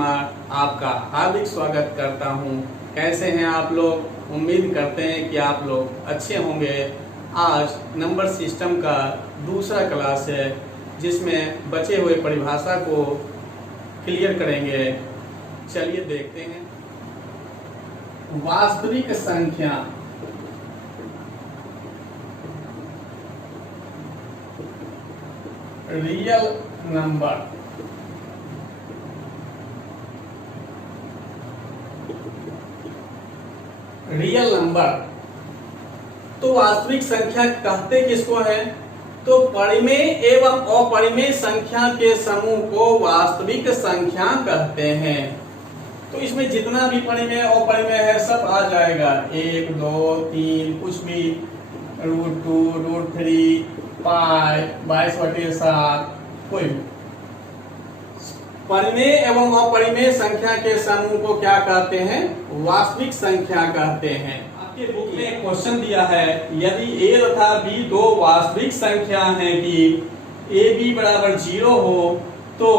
कुमार आपका हार्दिक स्वागत करता हूं। कैसे हैं आप लोग? उम्मीद करते हैं कि आप लोग अच्छे होंगे। आज नंबर सिस्टम का दूसरा क्लास है जिसमें बचे हुए परिभाषा को क्लियर करेंगे। चलिए देखते हैं। वास्तविक संख्या रियल नंबर रियल नंबर तो वास्तविक संख्या कहते किसको है? तो परिमेय एवं अपरिमेय संख्या के समूह को वास्तविक संख्या कहते हैं। तो इसमें जितना भी परिमेय अपरिमेय है सब आ जाएगा। 1, 2, 3 कुछ भी, √2, √3, पाई, 22/7 कोई भी। परिमेय एवं अपरिमेय संख्या के समूह को क्या कहते हैं? वास्तविक संख्या कहते हैं। आपके बुक में एक क्वेश्चन दिया है, यदि a तथा b दो वास्तविक संख्या हैं कि a b बराबर 0 हो तो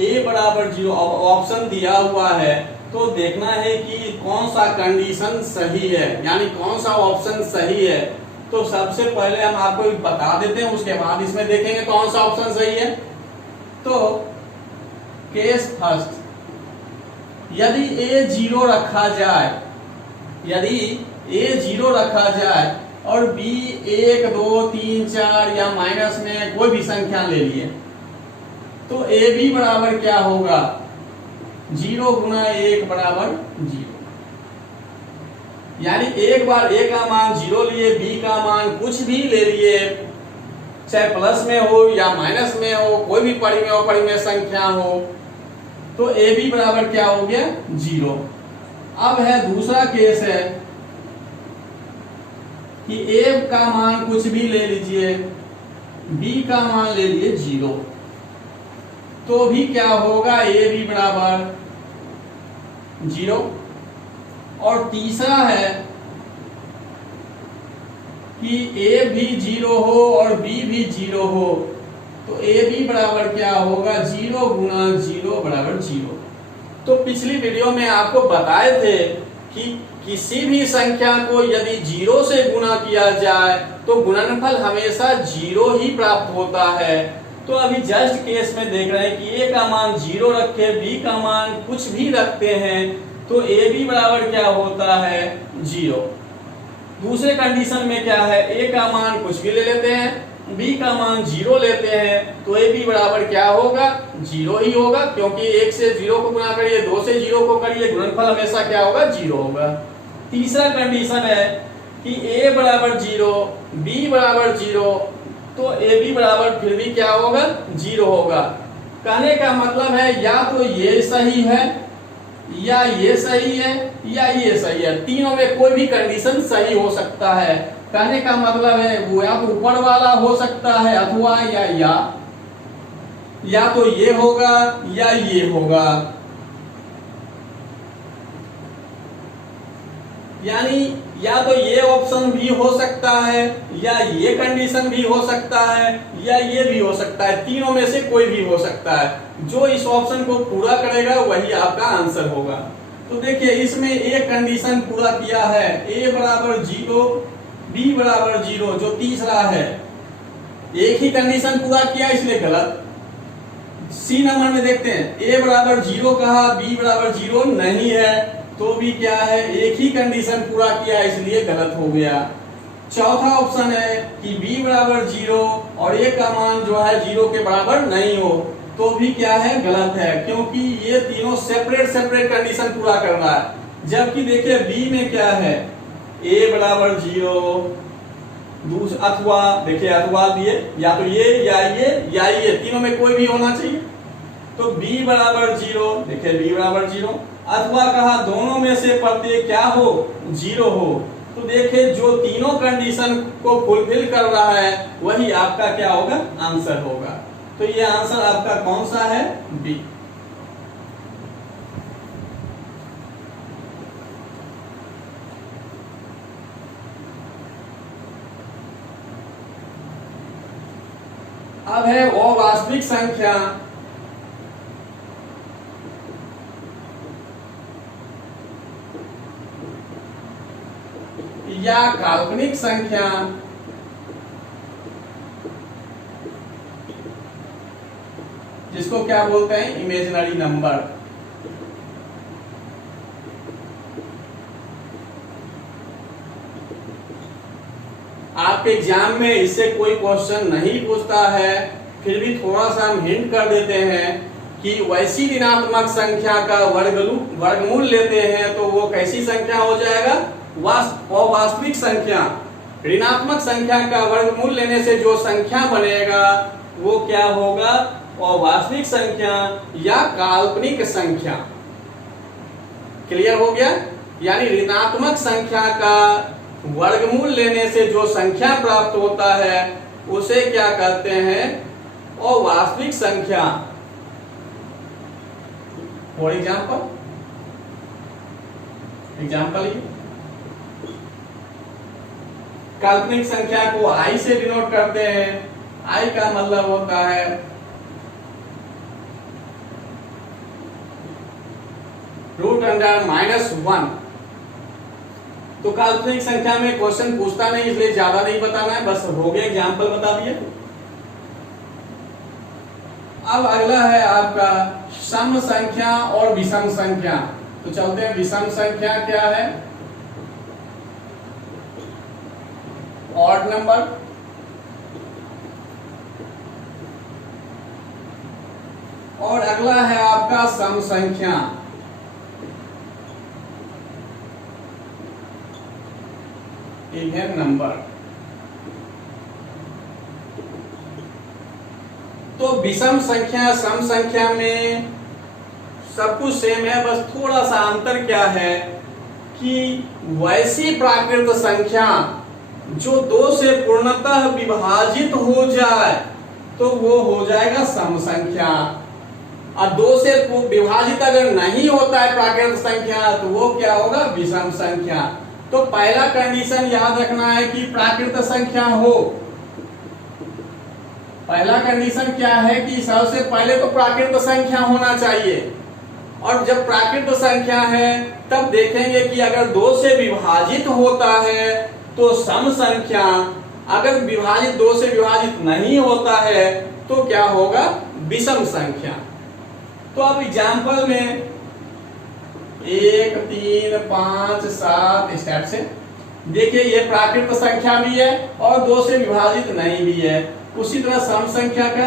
a बराबर 0 ऑप्शन दिया हुआ है, तो देखना है कि कौन सा कंडीशन सही है, यानी कौन सा ऑप्शन सही है। तो सबसे पहले हम आपको बता देते हैं, उसके बाद इसमें देखेंगे कौन सा ऑप्शन सही है। तो केस फर्स्ट, यदि a 0 रखा जाए, यदि a 0 रखा जाए और b 1, 2, 3, 4 या माइनस में कोई भी संख्या ले लिए, तो a b बराबर क्या होगा? 0 गुना 1 बराबर 0। यानी एक बार a का मान 0 लिए, b का मान कुछ भी ले लिए, चाहे प्लस में हो या माइनस में हो, कोई भी परिमेय अपरिमेय संख्या हो, तो a b बराबर क्या हो गया? 0। अब है दूसरा केस है कि a का मान कुछ भी ले लीजिए, b का मान ले लिए 0, तो भी क्या होगा? a b बराबर 0। और तीसरा है कि a भी 0 हो और b भी 0 हो, तो a b बराबर क्या होगा? 0 गुना 0 बराबर 0। तो पिछली वीडियो में आपको बताए थे कि किसी भी संख्या को यदि 0 से गुना किया जाए तो गुणनफल हमेशा 0 ही प्राप्त होता है। तो अभी जस्ट केस में देख रहे हैं कि a का मान 0 रखे, b का मान कुछ भी रखते हैं, तो a b बराबर क्या होता है? 0। दूसरे कंडीशन में क्या है? a का मान कुछ भी ले लेते हैं, b का मान 0 लेते हैं, तो a b बराबर क्या होगा? 0 ही होगा, क्योंकि 1 से 0 को गुना करिए, 2 से 0 को करिए, गुणनफल हमेशा क्या होगा? 0 होगा। तीसरा कंडीशन है कि a बराबर 0, b बराबर 0, तो a b बराबर फिर भी क्या होगा? 0 होगा। कहने का मतलब है या तो ये सही है, या ये सही है, या ये सही है। तीनों में कोई भी कंडीशन सही हो सकता है। कहने का मतलब है वो या तो ऊपर वाला हो सकता है अथवा या तो ये होगा या ये होगा। यानी या तो ये ऑप्शन भी हो सकता है, या ये कंडीशन भी हो सकता है, या ये भी हो सकता है। तीनों में से कोई भी हो सकता है। जो इस ऑप्शन को पूरा करेगा वही आपका आंसर होगा। तो देखिए इसमें एक कंडीशन पूरा किया है, a बराबर 0, b बराबर 0, जो तीसरा है। एक ही कंडीशन पूरा किया इसलिए गलत। सी नंबर में देखते हैं, a बराबर 0 कहा, b बराबर 0 नहीं है, तो भी क्या है? एक ही कंडीशन पूरा किया इसलिए गलत हो गया। चौथा ऑप्शन है कि b बराबर 0 और a का मान जो है 0 के बराबर नहीं हो, तो भी क्या है? गलत है, क्योंकि ये तीनों सेपरेट कंडीशन पूरा कर रहा है। जबकि देखिए b में क्या है? a बराबर 0 अथवा, देखिए अथवा दिए, या तो ये या ये, तीनों में कोई भी होना चाहिए। तो b बराबर 0, देखिए b बराबर 0, अथवा कहा दोनों में से प्रत्येक क्या हो? 0 हो। तो देखिए जो तीनों कंडीशन को फुलफिल कर रहा है वही आपका क्या होगा? आंसर होगा। तो ये आंसर आपका कौन सा है? बी। अब है अवास्तविक संख्या या काल्पनिक संख्या जिसको क्या बोलते हैं, इमेजिनरी नंबर। आपके एग्जाम में इससे कोई क्वेश्चन नहीं पूछता है, फिर भी थोड़ा सा हम हिंट कर देते हैं कि वैसी ऋणात्मक संख्या का वर्गमूल लेते हैं तो वो कैसी संख्या हो जाएगा, अवास्तविक संख्या। ऋणात्मक संख्या का वर्गमूल लेने से जो संख्या बनेगा वो क्या होगा, अवास्तविक संख्या या काल्पनिक संख्या। क्लियर हो गया? यानी ऋणात्मक संख्या का वर्गमूल लेने से जो संख्या प्राप्त होता है उसे क्या कहते हैं, अवास्तविक संख्या। फॉर एग्जाम्पल काल्पनिक संख्या को आई से डिनोट करते हैं। आई का मतलब होता है √(-1). तो काल्पनिक संख्या में क्वेश्चन पूछता नहीं, इसलिए ज्यादा नहीं बताना है, बस हो गया, एग्जाम्पल बता दिए। अब अगला है आपका सम संख्या और विषम संख्या। तो चलते हैं, विषम संख्या क्या है, ऑड नंबर। और अगला है आपका सम संख्या। Even number. तो विषम संख्या सम संख्या में सब कुछ सेम है, बस थोड़ा सा अंतर क्या है कि वैसी प्राकृत संख्या जो 2 से पूर्णतः विभाजित हो जाए तो वो हो जाएगा सम संख्या, और 2 से विभाजित अगर नहीं होता है प्राकृत संख्या तो वो क्या होगा, विषम संख्या। तो पहला कंडीशन याद रखना है कि प्राकृत संख्या हो। पहला कंडीशन क्या है कि सबसे पहले तो प्राकृत संख्या होना चाहिए, और जब प्राकृत संख्या है तब देखेंगे कि अगर 2 से विभाजित होता है तो सम संख्या, अगर 2 से विभाजित नहीं होता है तो क्या होगा, विषम संख्या। तो अब एग्जाम्पल में 1, 3, 5, 7 स्टेप से देखिए, ये प्राकृत संख्या भी है और 2 से विभाजित नहीं भी है। उसी तरह सम संख्या का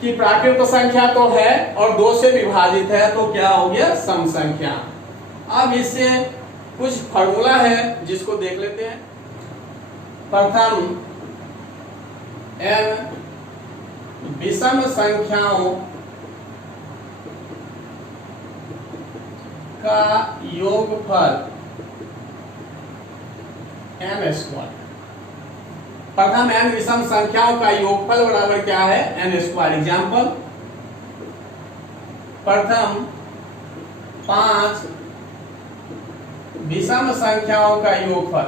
कि प्राकृत संख्या तो है और 2 से विभाजित है तो क्या हो गया, सम संख्या। अब इससे कुछ फॉर्मूला है जिसको देख लेते हैं। प्रथम n विषम संख्याओं का योगफल n²। प्रथम n विषम संख्याओं का योगफल बराबर क्या है, n²। एग्जाम्पल, प्रथम 5 विषम संख्याओं का योगफल।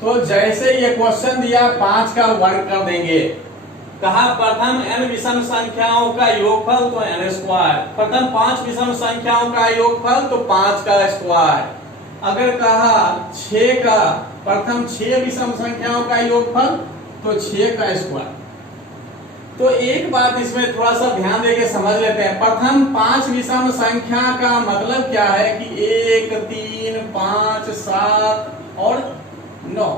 तो जैसे ये क्वेश्चन दिया 5 का वर्ग कर देंगे, कहा प्रथम n विषम संख्याओं का योगफल तो n², प्रथम 5 विषम संख्याओं का योगफल तो 5 का स्क्वायर। अगर कहा 6 का, प्रथम 6 विषम संख्याओं का योगफल तो 6 का स्क्वायर। तो एक बात इसमें थोड़ा सा ध्यान देके समझ लेते हैं। प्रथम 5 विषम संख्या का मतलब क्या है कि 1, 3, 5, 7 और 9।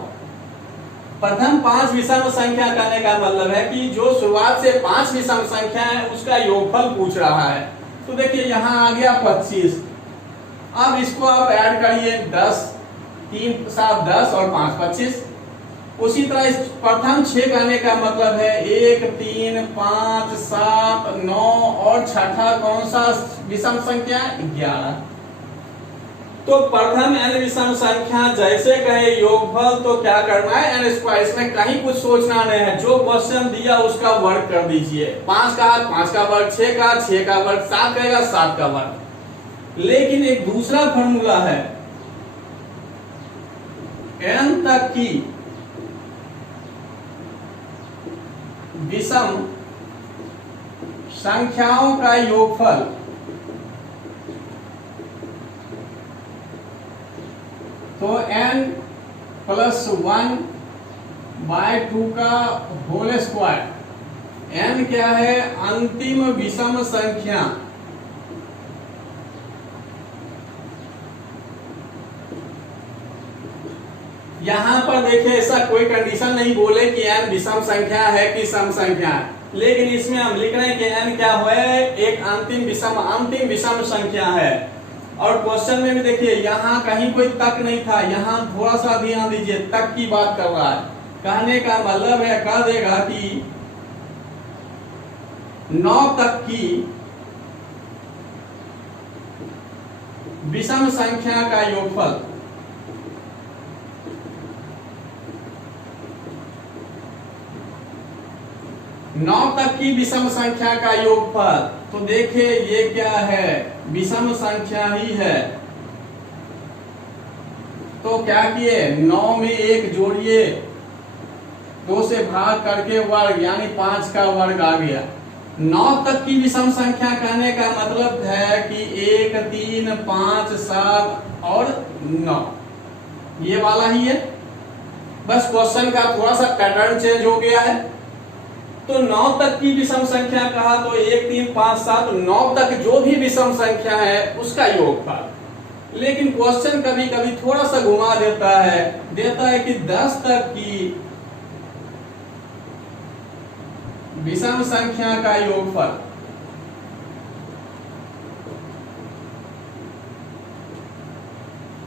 प्रथम 5 विषम संख्या करने का मतलब है कि जो शुरुआत से 5 विषम संख्या है उसका योगफल पूछ रहा है। तो देखिए यहाँ आ गया 25। अब इसको आप ऐड करिए 10, 3, 7, 10 और 5, 25। उसी तरह इस प्रथम 6 करने का मतलब है 1, 3, 5, 7, 9 और छठा कौन सा विषम संख्या, 11। तो प्रथम n विषम संख्या जैसे कहे योगफल तो क्या करना है, n²। इसमें कहीं कुछ सोचना नहीं है, जो क्वेश्चन दिया उसका वर्ग कर दीजिए। 5 का 5 का वर्ग, 6 का 6 का वर्ग, 7 कहेगा 7 का वर्ग। लेकिन एक दूसरा फॉर्मूला है, n तक की विषम संख्याओं का योगफल तो n प्लस 1/2 का होल स्क्वायर। n क्या है? अंतिम विषम संख्या। यहां पर देखिए ऐसा कोई कंडीशन नहीं बोले कि n विषम संख्या है कि सम संख्या है, लेकिन इसमें हम लिख रहे हैं कि n क्या है? एक अंतिम विषम संख्या है। और क्वेश्चन में भी देखिए यहाँ कहीं कोई तक नहीं था, यहाँ थोड़ा सा ध्यान दीजिए, तक की बात कर रहा है। कहने का मतलब है, कह देगा कि 9 तक की विषम संख्या का योगफल। नौ तक की विषम संख्या का योगफल, तो देखिए ये क्या है? विषम संख्या ही है। तो क्या किए? 9 में 1 जोड़िए, 2 से भाग करके वर्ग, यानी 5 का वर्ग आ गया। 9 तक की विषम संख्या कहने का मतलब है कि 1, 3, 5, 7 और 9, ये वाला ही है। बस क्वेश्चन का थोड़ा सा पैटर्न चेंज हो गया है। तो 9 तक की विषम संख्या कहा तो 1, 3, 5, 7, 9 तक जो भी विषम संख्या है उसका योगफल। लेकिन क्वेश्चन कभी कभी थोड़ा सा घुमा देता है कि 10 तक की विषम संख्या का योगफल।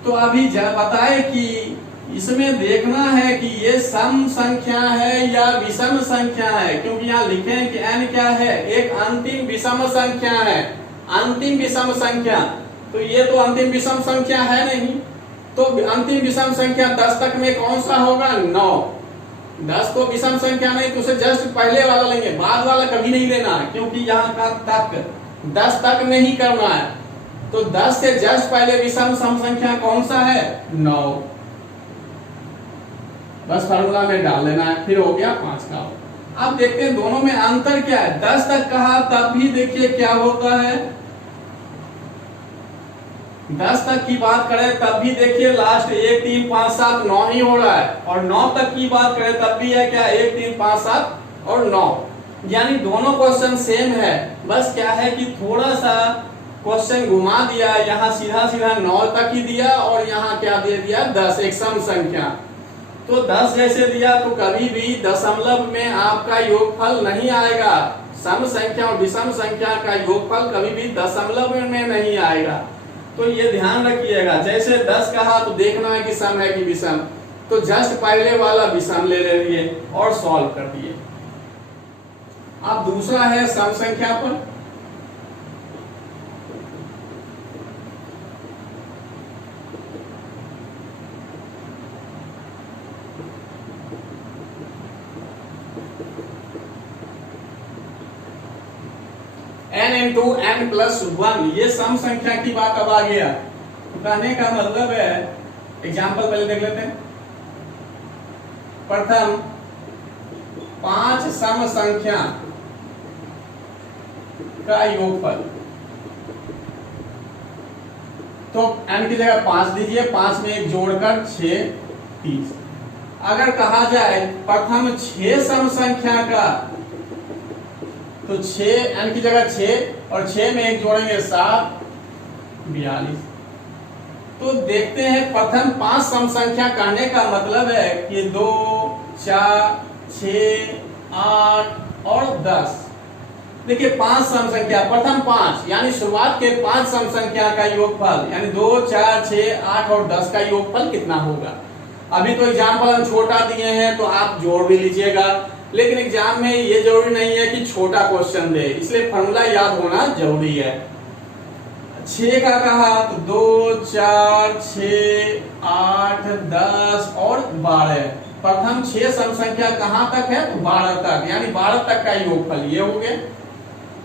तो अभी बताए कि इसमें देखना है कि ये सम संख्या है या विषम संख्या है, क्योंकि यहाँ लिखे हैं कि n क्या है? एक अंतिम विषम संख्या है। अंतिम विषम संख्या, तो ये तो अंतिम विषम संख्या है नहीं। तो अंतिम विषम संख्या 10 तक में कौन सा होगा? 9। 10 तो विषम संख्या नहीं, तो उसे जस्ट पहले वाला लेंगे, बाद वाला कभी नहीं लेना है, क्योंकि यहाँ का तक 10 तक नहीं करना है। तो 10 से जस्ट पहले विषम सम संख्या कौन सा है? 9। बस फार्मूला में डाल लेना है, फिर हो गया 5 का। अब देखते हैं दोनों में अंतर क्या है। 10 तक कहा तब भी देखिए क्या होता है। 10 तक की बात करें तब भी देखिए लास्ट 1, 3, 5, 7, 9 ही हो रहा है। और 9 तक की बात करें तब भी है क्या? 1, 3, 5, 7 और 9, यानी दोनों क्वेश्चन सेम है। बस क्या है कि थोड़ा सा क्वेश्चन घुमा दिया, यहाँ सीधा सीधा 9 तक ही दिया और यहाँ क्या दे दिया? 10, एक सम संख्या। तो 10 जैसे दिया तो कभी भी दशमलव में आपका योगफल नहीं आएगा। सम संख्या और विषम संख्या का योगफल कभी भी दशमलव में नहीं आएगा। तो ये ध्यान रखिएगा, जैसे 10 कहा तो देखना है कि सम है कि विषम, तो जस्ट पहले वाला विषम ले लिए और सॉल्व कर दिए। अब दूसरा है सम संख्या पर। n इंटू n प्लस 1, ये सम संख्या की बात अब आ गया। तो कहने का मतलब है, एग्जाम्पल पहले देख लेते हैं। प्रथम 5 सम संख्या का योगफल, तो n की जगह 5 दीजिए, 5 में 1 जोड़कर 6, 30। अगर कहा जाए प्रथम 6 सम संख्या का, तो 6 n की जगह 6 और 6 में 1 जोड़ेंगे 7, 42। तो देखते हैं प्रथम 5 सम संख्या कहने का मतलब है कि 2, 4, 6, 8 और 10। देखिए 5 सम संख्या, प्रथम 5 यानी शुरुआत के 5 सम संख्या का योगफल, यानी 2, 4, 6, 8 और 10 का योगफल कितना होगा। अभी तो एग्जाम्पल हम छोटा दिए हैं तो आप जोड़ भी लीजिएगा, लेकिन एग्जाम में ये जरूरी नहीं है कि छोटा क्वेश्चन दे, इसलिए फॉर्मूला याद होना जरूरी है। 6 का कहा तो 2, 4, 6, 8, 10 और 12। प्रथम 6 सम संख्या कहां तक है? तो 12 तक, यानी 12 तक का योगफल ये हो गया।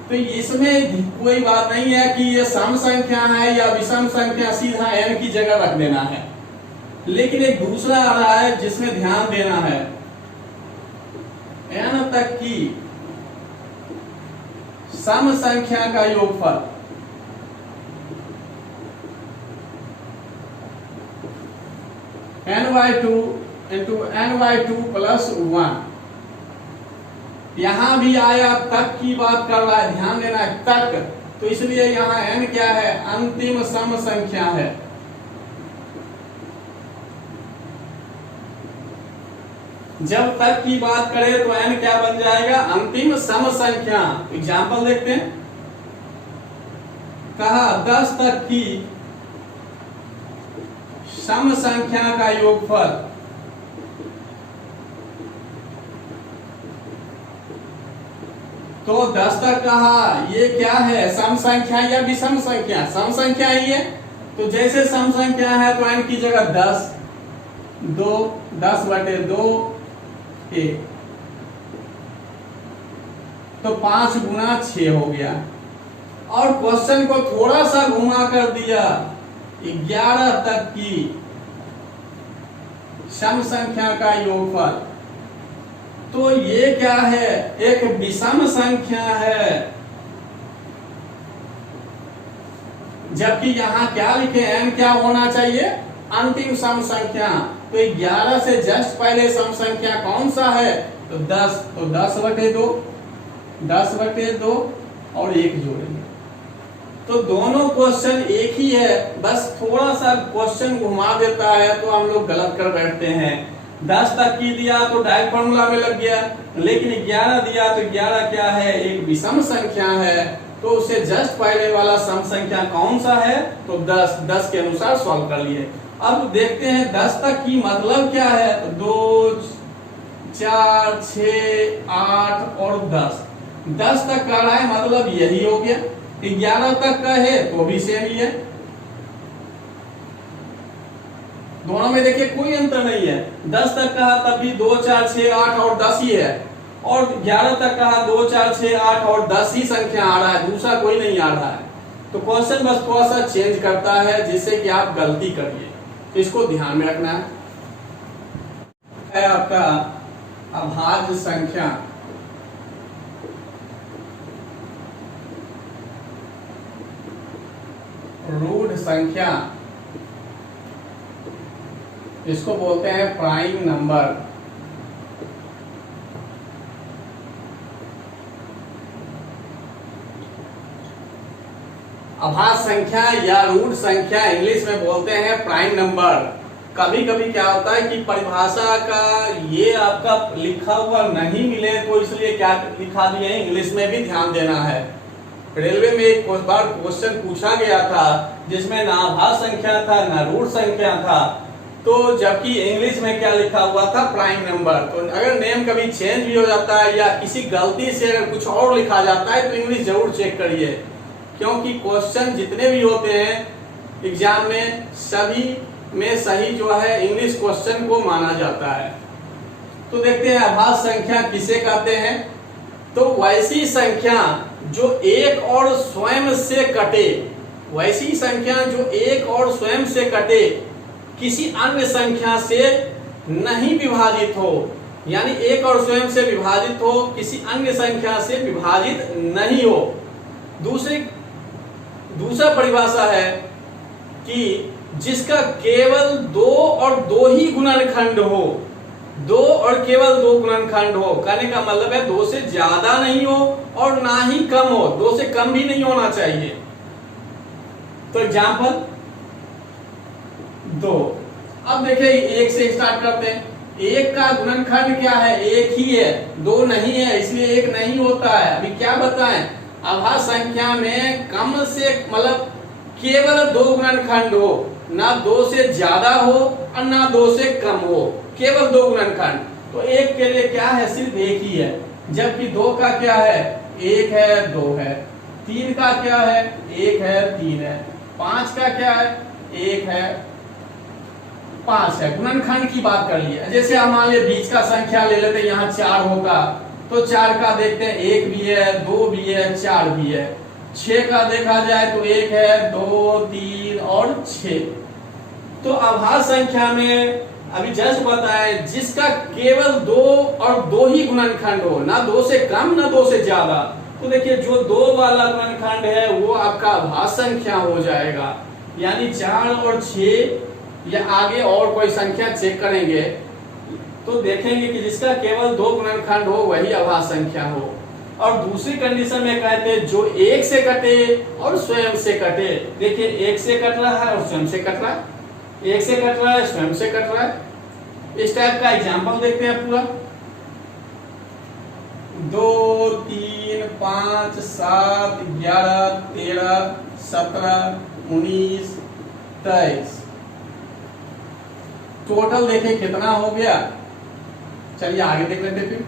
तो इसमें कोई बात नहीं है कि ये सम संख्या है या विषम संख्या, सीधा n की जगह रख देना है। लेकिन एक दूसरा आ रहा है जिसमें ध्यान देना है, n तक की सम संख्या का योगफल। n/2 into n/2 plus 1। यहां भी आया तक की बात कर रहा है, ध्यान देना है तक, तो इसलिए यहां n क्या है, अंतिम सम संख्या है। जब तक की बात करें तो n क्या बन जाएगा, अंतिम सम संख्या। एग्जाम्पल देखते हैं, कहा 10 तक की सम संख्या का योगफल। तो 10 तक कहा, ये क्या है, सम संख्या या विषम संख्या, सम संख्या ही है। तो जैसे सम संख्या है तो n की जगह 10, 2, 10/2 1, तो 5 गुना 6 हो गया। और क्वेश्चन को थोड़ा सा घुमा कर दिया, 11 तक की सम संख्या का योगफल। तो ये क्या है, एक विषम संख्या है। जबकि यहां क्या लिखे, n क्या होना चाहिए, अंतिम सम संख्या। तो 11 से जस्ट पहले सम संख्या कौन सा है, तो 10, तो 10/2, 10/2 और 1 जोड़ेंगे। तो दोनों क्वेश्चन एक ही है, बस थोड़ा सा क्वेश्चन घुमा देता है तो हम लोग गलत कर बैठते हैं। 10 तक की दिया तो डायरेक्ट फॉर्मूला में लग गया, लेकिन 11 दिया तो 11 क्या है, एक विषम संख्या है। तो उससे जस्ट पहले वाला सम संख्या कौन सा है, तो 10, 10 के अनुसार सॉल्व कर लिए। अब देखते हैं 10 तक की मतलब क्या है, तो 2, 4, 6, 8 और 10। 10 तक का रहा है मतलब यही हो गया। 11 तक का है तो भी सेम ही है, दोनों में देखिए कोई अंतर नहीं है। 10 तक कहा तब भी 2, 4, 6, 8 और 10 ही है, और 11 तक कहा 2, 4, 6, 8 और 10 ही संख्या आ रहा है, दूसरा कोई नहीं आ रहा है। तो क्वेश्चन बस थोड़ा सा चेंज करता है जिससे कि आप गलती करिए, तो इसको ध्यान में रखना है। आपका अभाज्य संख्या, रूढ़ संख्या, इसको बोलते हैं प्राइम नंबर। अभाज्य संख्या या रूढ़ संख्या इंग्लिश में बोलते हैं प्राइम नंबर। कभी कभी क्या होता है कि परिभाषा का ये आपका लिखा हुआ नहीं मिले, तो इसलिए क्या लिखा दिए इंग्लिश में भी ध्यान देना है। रेलवे में एक बार क्वेश्चन पूछा गया था जिसमें ना अभाज्य संख्या था ना रूढ़ संख्या था, तो जबकि इंग्लिश में क्या लिखा हुआ था, प्राइम नंबर। तो अगर नेम कभी चेंज भी हो जाता है या किसी गलती से अगर कुछ और लिखा जाता है तो इंग्लिश जरूर चेक करिए, क्योंकि क्वेश्चन जितने भी होते हैं एग्जाम में सभी में सही जो है इंग्लिश क्वेश्चन को माना जाता है। तो देखते हैं अभाज्य संख्या किसे कहते हैं। तो वैसी संख्या जो एक और स्वयं से कटे, वैसी संख्या जो एक और स्वयं से कटे, किसी अन्य संख्या से नहीं विभाजित हो, यानी एक और स्वयं से विभाजित हो, किसी अन्य संख्या से विभाजित नहीं हो। दूसरा परिभाषा है कि जिसका केवल 2 और 2 ही गुणनखंड हो, 2 और केवल 2 गुणनखंड हो। कहने का मतलब है 2 से ज्यादा नहीं हो और ना ही कम हो, 2 से कम भी नहीं होना चाहिए। तो एग्जाम्पल 2। अब देखिए 1 से स्टार्ट करते हैं। 1 का गुणनखंड क्या है, 1 ही है, 2 नहीं है, इसलिए 1 नहीं होता है। अभी क्या बताएं, अभाज्य संख्या में कम से मतलब केवल 2 गुणनखंड हो, ना 2 से ज्यादा हो और ना 2 से कम हो, केवल 2 गुणनखंड। तो 1 के लिए क्या है, सिर्फ 1 ही है। जबकि 2 का क्या है, 1 है 2 है। 3 का क्या है, 1 है 3 है। 5 का क्या है, 1 है 5 है। गुणनखंड की बात कर लिए, जैसे हम मान लिया बीच का संख्या ले लेते हैं, यहाँ 4 होगा तो 4 का देखते हैं 1 भी है, 2 भी है, 4 भी है। 6 का देखा जाए तो 1 है, 2, 3 और 6। तो अभाज्य संख्या में अभी जस्ट बताएं जिसका केवल 2 और 2 ही गुणनखंड हो, ना 2 से कम ना 2 से ज्यादा, तो देखिए जो 2 वाला गुणनखंड है वो आपका अभाज्य संख्या हो जाएगा, यानी 4 और 6 या आगे और कोई संख्या चेक करेंगे तो देखेंगे कि जिसका केवल 2 गुणनखंड हो वही अभाज्य संख्या हो। और दूसरी कंडीशन में कहते हैं जो 1 से कटे और स्वयं से कटे। देखिए 1 से कट रहा है और स्वयं से कट रहा है, 1 से कट रहा है स्वयं से कट रहा है। इस टाइप का एग्जाम्पल देखते हैं पूरा। 2, 3, 5, 7, 11, 13, 17, 19, 23 टोटल देखें कितना हो गया। चलिए आगे देख लेते फिर।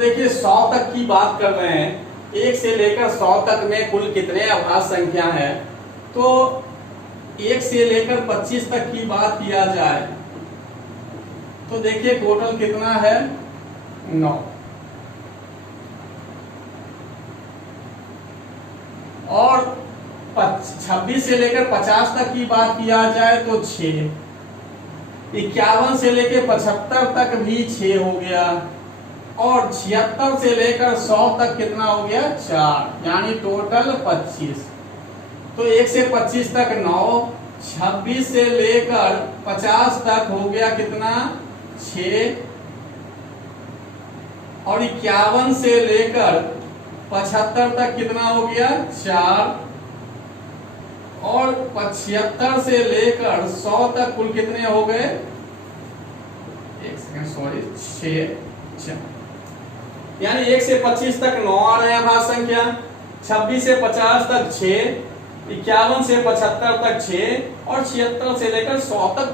देखिए 100 तक की बात कर रहे हैं, 1 से लेकर 100 तक में कुल कितने अभाज्य संख्या है। तो 1 से लेकर 25 तक की बात किया जाए तो देखिए टोटल कितना है 9। और 26 से लेकर 50 तक की बात किया जाए तो 6। 51 से लेकर 75 तक भी 6 हो गया। और 76 से लेकर 100 तक कितना हो गया 4, यानी टोटल 25। तो 1 से 25 तक 9, 26 से लेकर 50 तक हो गया कितना 6, और 51 से लेकर 75 तक कितना हो गया 4, और 75 से लेकर 100 तक कुल कितने हो गए 6। यानी 1 से 25 तक 9 आ रहे हैं अभाज्य संख्या, 26 से 50 तक 6, 51 से 75 तक 6, और 76 से लेकर 100 तक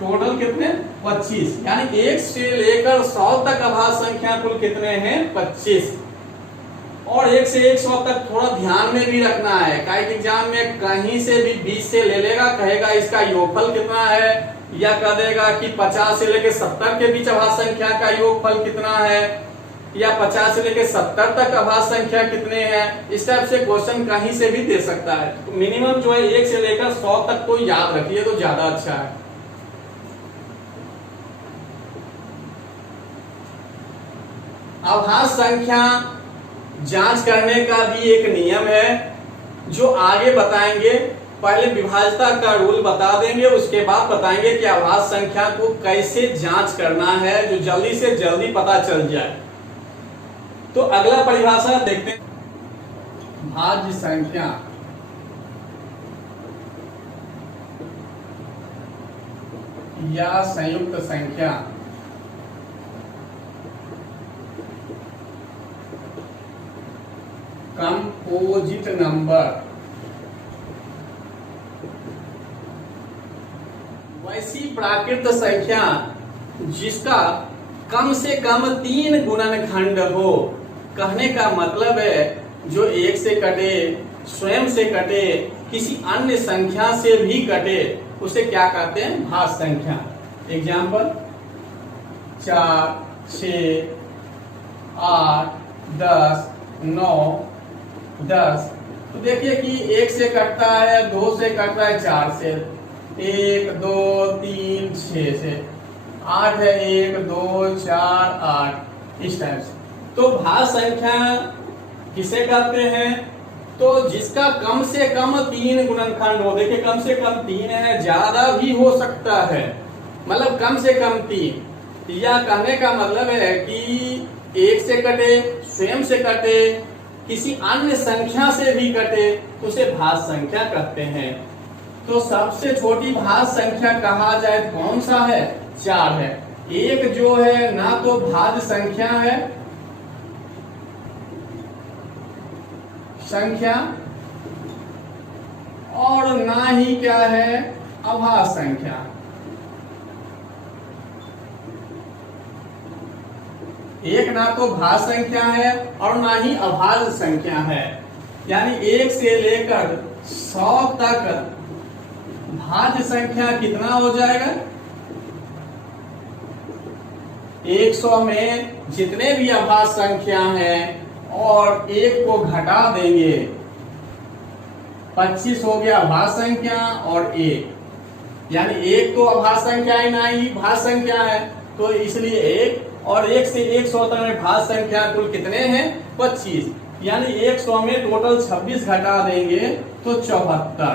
टोटल कितने 25। यानी 1 से लेकर 100 तक अभाज्य संख्या कुल कितने हैं 25। और 1 से 100 तक थोड़ा ध्यान में भी रखना है, काहे कि एग्जाम में कहीं से भी 20 से ले लेगा, कहेगा इसका योगफल कितना है, या कह देगा कि 50 से लेकर 70 के बीच अभाज्य संख्या का योगफल कितना है, या 50 से लेकर 70 तक अभाज्य संख्या कितने हैं। इस टाइप से क्वेश्चन कहीं से भी दे सकता है। तो मिनिमम जो है 1 से लेकर 100 तक तो याद रखिए तो ज्यादा अच्छा है। अभाज्य संख्या जांच करने का भी एक नियम है जो आगे बताएंगे। पहले विभाज्यता का रूल बता देंगे, उसके बाद बताएंगे कि अभाज्य संख्या को कैसे जांच करना है जो जल्दी से जल्दी पता चल जाए। तो अगला परिभाषा देखते हैं, भाज्य संख्या या संयुक्त संख्या कंपोजिट नंबर वैसी प्राकृत संख्या जिसका कम से कम 3 गुणनखंड हो। कहने का मतलब है जो 1 से कटे, स्वयं से कटे, किसी अन्य संख्या से भी कटे, उसे क्या कहते हैं भाज्य संख्या। एग्जाम्पल 4, 6, 8, 10, 9, 10। तो देखिए कि 1 से कटता है, 2 से कटता है, 4 से, 1, 2, 3, 6 से, 8 है, 1, 2, 4, 8 इस टाइप से। तो भाज्य संख्या किसे कहते हैं, तो जिसका कम से कम 3 गुणनखंड हो। देखिए कम से कम 3 है, ज्यादा भी हो सकता है, मतलब कम से कम 3। या कहने का मतलब है कि 1 से कटे, स्वयं से कटे, किसी अन्य संख्या से भी कटे, उसे भाज्य संख्या कहते हैं। तो सबसे छोटी भाज्य संख्या कहा जाए कौन सा है 4 है। 1 जो है ना तो भाज्य संख्या है, और ना ही क्या है अभाज्य संख्या। एक ना तो भाज्य संख्या है और ना ही अभाज्य संख्या है, यानी 1 से लेकर 100 तक भाज्य संख्या कितना हो जाएगा? 100 में जितने भी अभाज्य संख्या हैं और 1 को घटा देंगे, 25 हो गया भाज्य संख्या और 1, यानी 1 तो अभाज्य संख्या ही ना ही भाज्य संख्या है, तो इसलिए 1 और 1 से 100 तक में भाज्य संख्या कुल कितने हैं? 25, यानी 100 में टोटल 26 घटा देंगे तो 74,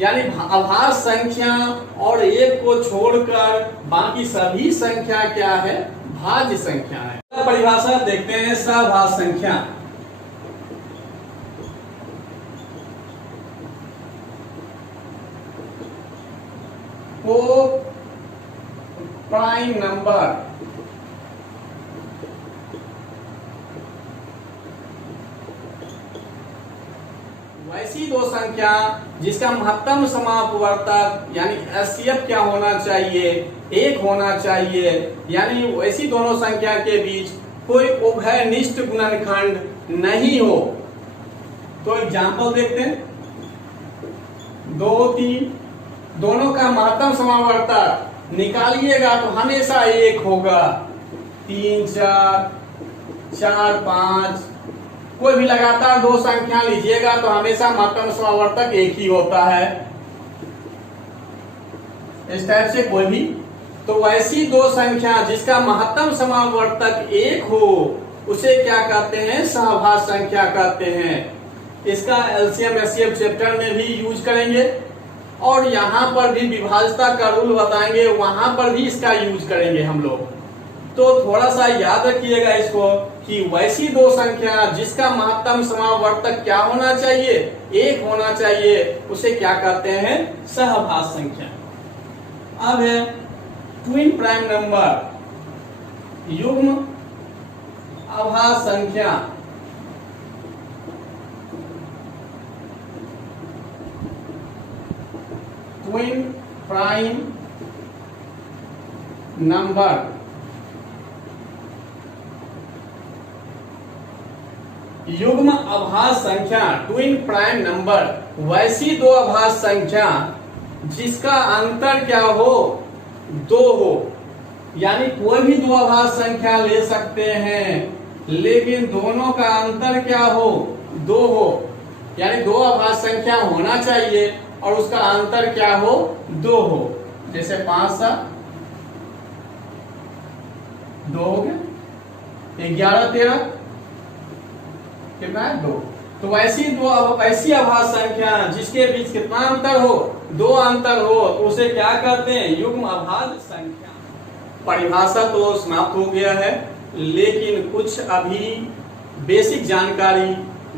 यानी अभाज्य संख्या और 1 को छोड़कर बाकी सभी संख्या क्या है? भाज्य संख्या है। परिभाषा देखते हैं सहभाज्य संख्या। को प्राइम नंबर वैसी दो संख्या जिसका महत्तम समापवर्तक यानी एचसीएफ क्या होना चाहिए? 1 होना चाहिए, यानी वैसी दोनों संख्या के बीच कोई उभयनिष्ठ गुणनखंड नहीं हो। तो एग्जांपल देखते हैं, 2, 3 दोनों का महत्तम समापवर्तक निकालिएगा तो हमेशा 1 होगा। 3, 4, 4, 5 कोई भी लगातार दो संख्या लीजिएगा तो हमेशा महत्तम समावर्तक 1 ही होता है। इस टाइप से कोई भी, तो वैसी दो संख्या जिसका महत्तम समावर्तक 1 हो उसे क्या कहते हैं? सहभाज्य संख्या कहते हैं। इसका एलसीएम एचसीएफ चैप्टर में भी यूज करेंगे और यहाँ पर भी विभाज्यता का रूल बताएंगे, वहां पर भी इसका यूज करेंगे हम लोग। तो थोड़ा सा याद रखिएगा इसको कि वैसी दो संख्या जिसका महत्तम समावर्तक क्या होना चाहिए? 1 होना चाहिए, उसे क्या कहते हैं? सहभाज्य संख्या। अब है ट्विन प्राइम नंबर, युग्म अभाज्य संख्या। ट्विन प्राइम नंबर युग्म अभाज्य संख्या, ट्विन प्राइम नंबर वैसी दो अभाज्य संख्या जिसका अंतर क्या हो? 2 हो, यानी कोई भी दो अभाज्य संख्या ले सकते हैं लेकिन दोनों का अंतर क्या हो? 2 हो, यानी दो अभाज्य संख्या होना चाहिए और उसका अंतर क्या हो? 2 हो। जैसे 5, 7 2 हो गया, 11, 13 कितना है? 2। तो ऐसी अभाज्य संख्या जिसके बीच कितना अंतर हो? 2 अंतर हो, तो उसे क्या कहते हैं? युग्म अभाज्य संख्या। परिभाषा तो समाप्त हो गया है, लेकिन कुछ अभी बेसिक जानकारी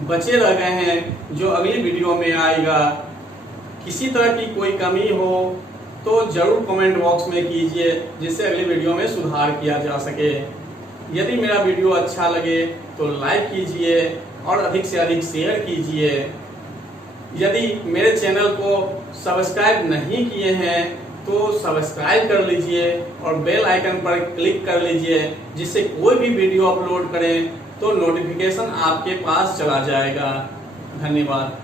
बचे रह गए हैं जो अगली वीडियो में आएगा। किसी तरह की कोई कमी हो तो जरूर कमेंट बॉक्स में कीजिए, जिससे अगली वीडियो में सुधार किया जा सके। यदि मेरा वीडियो अच्छा लगे तो लाइक कीजिए और अधिक से अधिक शेयर कीजिए। यदि मेरे चैनल को सब्सक्राइब नहीं किए हैं तो सब्सक्राइब कर लीजिए और बेल आइकन पर क्लिक कर लीजिए, जिससे कोई भी वीडियो अपलोड करें तो नोटिफिकेशन आपके पास चला जाएगा। धन्यवाद।